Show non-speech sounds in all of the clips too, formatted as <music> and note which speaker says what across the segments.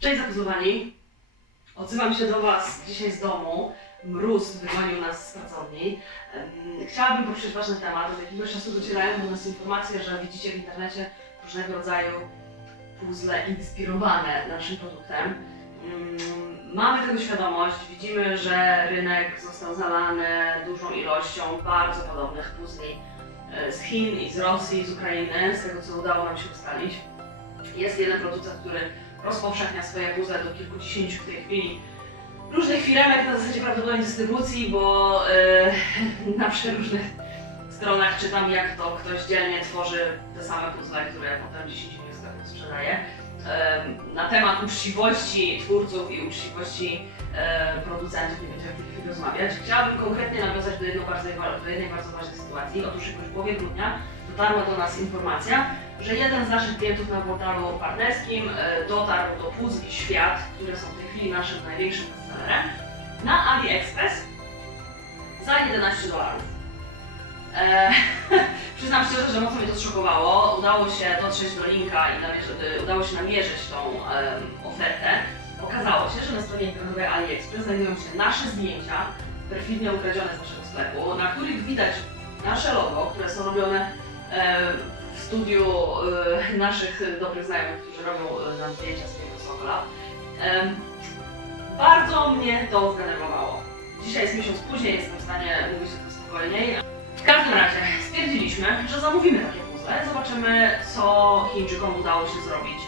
Speaker 1: Cześć zakozowani. Odzywam się do Was dzisiaj z domu. Mróz wygonił nas z pracowni. Chciałabym poruszyć ważny temat. Od jakiegoś czasu docierają do nas informacje, że widzicie w internecie różnego rodzaju puzzle inspirowane naszym produktem. Mamy tego świadomość, widzimy, że rynek został zalany dużą ilością bardzo podobnych puzli e, z Chin i z Rosji, z Ukrainy, z tego co udało nam się ustalić. Jest jeden producent, który rozpowszechnia swoje puzzle do kilkudziesięciu w tej chwili różnych firemek na zasadzie prawdopodobnie dystrybucji, bo e, <laughs> na przeróżnych stronach czytam, jak to ktoś dzielnie tworzy te same puzzle, które potem 10 innych sklepów sprzedaje. Na temat uczciwości twórców i uczciwości e, producentów nie będziemy w tej chwili rozmawiać. Chciałabym konkretnie nawiązać do, bardzo, do jednej bardzo ważnej sytuacji. Otóż jakoś w połowie grudnia dotarła do nas informacja, że jeden z naszych klientów na portalu partnerskim e, dotarł do puzli Świat, które są w tej chwili naszym największym bestsellerem, na AliExpress za 11 dolarów. E, <laughs> przyznam szczerze, że mocno mnie to zszokowało. Udało się dotrzeć do linka i y, udało się namierzyć tą em, ofertę. Okazało się, że na stronie internetowej AliExpress znajdują się nasze zdjęcia, perfidnie ukradzione z naszego sklepu, na których widać nasze logo, które są robione e, w studiu e, naszych dobrych znajomych, którzy robią e, nam zdjęcia z filmu Sokola. Bardzo mnie to zdenerwowało. Dzisiaj jest miesiąc później, jestem w stanie mówić o tym spokojniej. W każdym razie stwierdziliśmy, że zamówimy takie puzzle. Zobaczymy, co Chińczykom udało się zrobić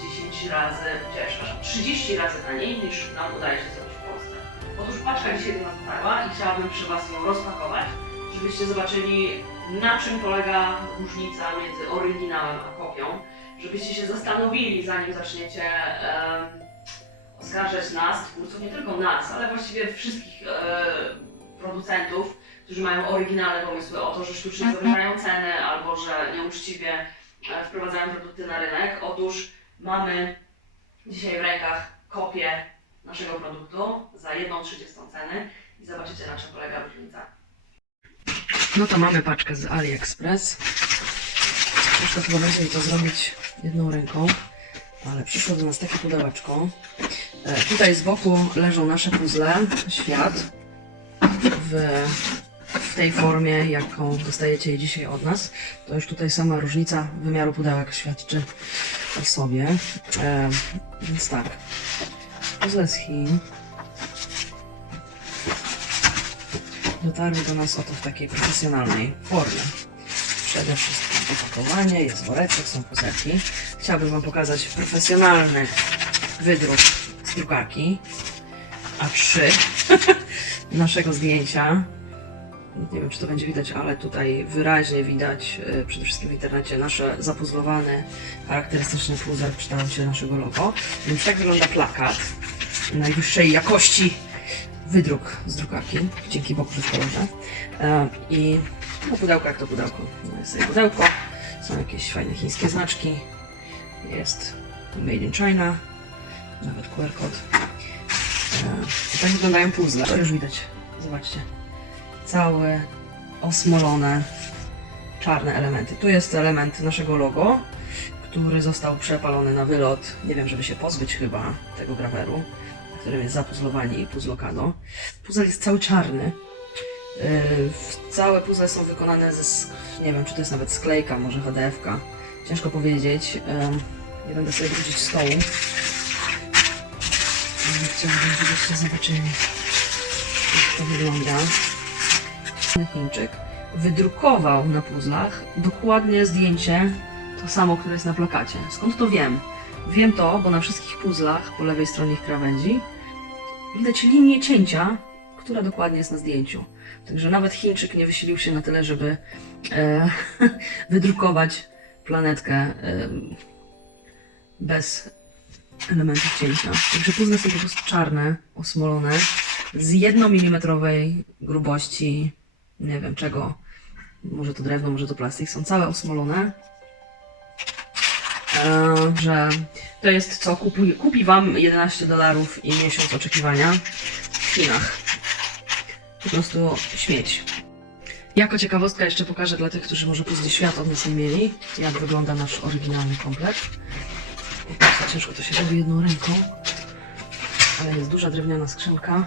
Speaker 1: 10 razy, przepraszam, 30 razy taniej niż nam udaje się zrobić w Polsce. Otóż paczka dzisiaj do nas dotarła i chciałabym przy Was ją rozpakować, żebyście zobaczyli, na czym polega różnica między oryginałem a kopią, żebyście się zastanowili, zanim zaczniecie em, oskarżać nas, twórców, nie tylko nas, ale właściwie wszystkich e, producentów, którzy mają oryginalne pomysły o to, że sztucznie zawyżają ceny albo że nieuczciwie e, wprowadzają produkty na rynek. Otóż mamy dzisiaj w rękach kopię naszego produktu za 1,30 ceny i zobaczycie na czym polega różnica.
Speaker 2: No to mamy paczkę z AliExpress. Ciężko chyba będzie to zrobić jedną ręką, ale przyszło do nas takie pudełeczko. E, tutaj z boku leżą nasze puzzle, świat, w, w tej formie, jaką dostajecie je dzisiaj od nas. To już tutaj sama różnica wymiaru pudełek świadczy o sobie. E, więc tak, puzzle z Chin. Dotarły do nas oto w takiej profesjonalnej formie. Przede wszystkim opakowanie, jest woreczek, są pozerki. Chciałabym Wam pokazać profesjonalny wydruk z drukarki A3 <laughs> naszego zdjęcia. Nie wiem, czy to będzie widać, ale tutaj wyraźnie widać, e, przede wszystkim w internecie, nasze zapuzlowane, charakterystyczny puzzle w kształcie naszego logo. Więc tak wygląda plakat najwyższej jakości wydruk z drukarki, dzięki Bogu, że w kolorze. E, I no pudełko jak to pudełko. No, Jest sobie pudełko, są jakieś fajne chińskie znaczki, jest Made in China, nawet QR kod. E, i tak wyglądają puzzle. To już widać, zobaczcie. Całe osmolone, czarne elementy. Tu jest element naszego logo, który został przepalony na wylot. Nie wiem, żeby się pozbyć chyba tego graweru zapuzlowanie i puzzlokado. Puzzle jest cały czarny. W- Całe puzzle są wykonane ze, nie wiem czy to jest nawet sklejka, może HDF-ka. Ciężko powiedzieć. Nie będę sobie wrócić stołu. Chciałabym, żebyście zobaczyli, jak to wygląda. Chińczyk wydrukował na puzzlach dokładnie zdjęcie, to samo, które jest na plakacie. Skąd to wiem? Wiem to, bo na wszystkich puzzlach po lewej stronie ich krawędzi widać linię cięcia, która dokładnie jest na zdjęciu. Także nawet Chińczyk nie wysilił się na tyle, żeby e, <laughs> wydrukować planetkę e, bez elementów cięcia. Także puzzle są po prostu czarne, osmolone, z jednomilimetrowej grubości, nie wiem czego, może to drewno, może to plastik, są całe osmolone. E, że to jest co kupi, kupi Wam 11 dolarów i miesiąc oczekiwania w Chinach. Po prostu śmieć. Jako ciekawostka jeszcze pokażę dla tych, którzy może puzzli świat od nas nie mieli, jak wygląda nasz oryginalny komplet. Bardzo ciężko to się robi jedną ręką. Ale jest duża drewniana skrzynka.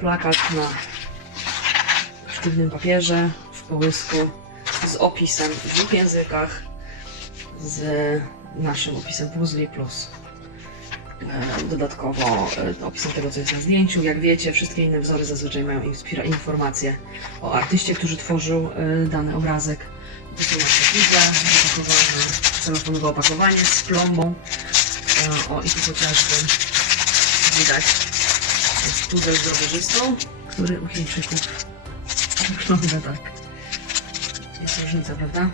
Speaker 2: Plakat na sztywnym papierze, w połysku, z opisem w dwóch językach, z naszym opisem puzli plus e, dodatkowo e, opisem tego, co jest na zdjęciu. Jak wiecie, wszystkie inne wzory zazwyczaj mają informacje o artyście, który tworzył e, dany obrazek. To są nasze puzzle, zapakowane w celofonowe opakowanie z plombą. O, i tu chociażby widać, puzzle z rowerzystą, który u Chińczyków wygląda tak. Jest różnica, prawda?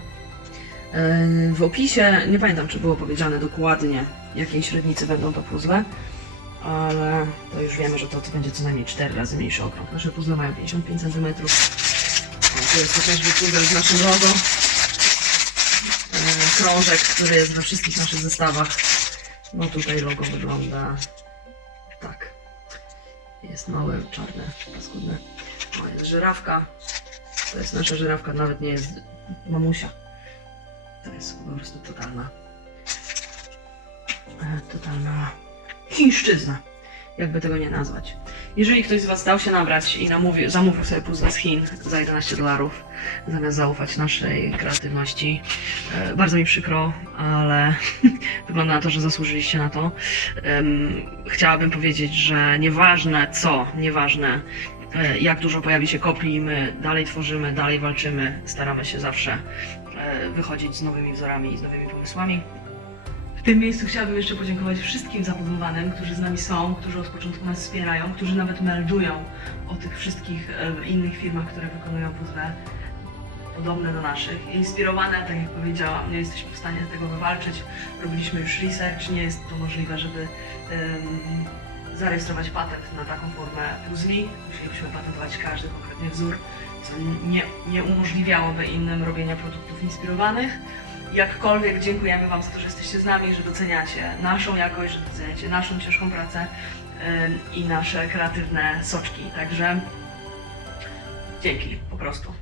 Speaker 2: E, W opisie, nie pamiętam czy było powiedziane dokładnie, jakiej średnicy będą to puzzle, ale to już wiemy, że to, to będzie co najmniej 4 razy mniejszy okrąg. Nasze puzzle mają 55 cm. To jest chociażby puzzle z naszym logo. E, Krążek, który jest we wszystkich naszych zestawach. No tutaj logo wygląda tak. Jest małe, czarne, paskudne. O, jest żyrawka. To jest nasza żyrawka, nawet nie jest mamusia. To jest po prostu totalna. e, Totalna chińszczyzna. Jakby tego nie nazwać. Jeżeli ktoś z Was dał się nabrać i namówi, zamówił sobie puzzle z Chin za 11 dolarów, zamiast zaufać naszej kreatywności, e, bardzo mi przykro, ale <laughs> wygląda na to, że zasłużyliście na to. Chciałabym powiedzieć, że nieważne co, nieważne e, jak dużo pojawi się kopii, my dalej tworzymy, dalej walczymy, staramy się zawsze wychodzić z nowymi wzorami i z nowymi pomysłami. W tym miejscu chciałabym jeszcze podziękować wszystkim zapodobanym, którzy z nami są, którzy od początku nas wspierają, którzy nawet meldują o tych wszystkich e, innych firmach, które wykonują puzzle podobne do naszych. Inspirowane, tak jak powiedziałam, nie jesteśmy w stanie tego wywalczyć. Robiliśmy już research, nie jest to możliwe, żeby zarejestrować patent na taką formę puzli. Musielibyśmy patentować każdy konkretny wzór, co nie, nie umożliwiałoby innym robienia produktów inspirowanych. Jakkolwiek dziękujemy Wam za to, że jesteście z nami, że doceniacie naszą jakość, że doceniacie naszą ciężką pracę em, i nasze kreatywne soczki. Także dzięki po prostu.